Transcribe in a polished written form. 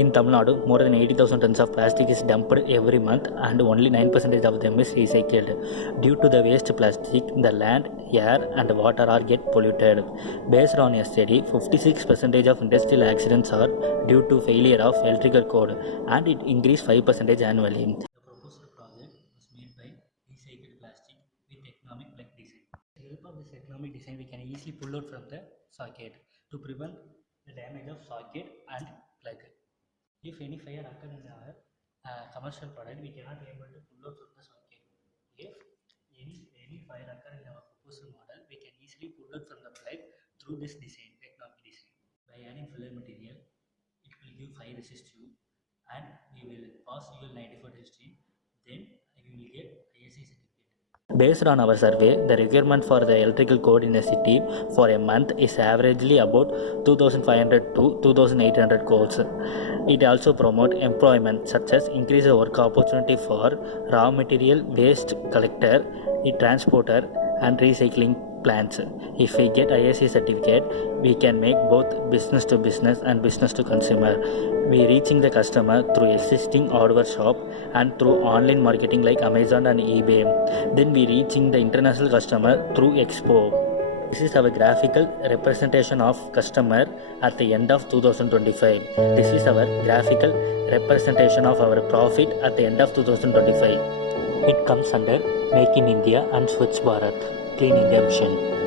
In Tamil Nadu, more than 80,000 tons of plastic is dumped every month and only 9% of them is recycled. Due to the waste plastic, the land, air and water are get polluted. Based on a study, 56% of industrial accidents are due to failure of electrical code and it increased 5% annually. The proposed project was made by recycled plastic with economic plug design. With the help of this economic design, we can easily pull out from the socket to prevent the damage of socket and plug. If any fire occurs in our commercial product, we cannot be able to pull out from the socket. If any fire occurs in our proposal model, we can easily pull out from the plug through this design, economic design. By adding filler material, it will give fire resistive and we will pass UL 94 testing, then we will get ISI certificate. Based on our survey, the requirement for the electrical code in a city for a month is averagely about 2,500 to 2,800 codes. It also promotes employment such as increased work opportunity for raw material waste collector, transporter and recycling plants. If we get ISC certificate, we can make both business to business and business to consumer. We reaching the customer through existing hardware shop and through online marketing like Amazon and eBay. Then we reaching the international customer through Expo. This is our graphical representation of customer at the end of 2025. This is our graphical representation of our profit at the end of 2025. It comes under Make in India and Swachh Bharat, Clean India Mission.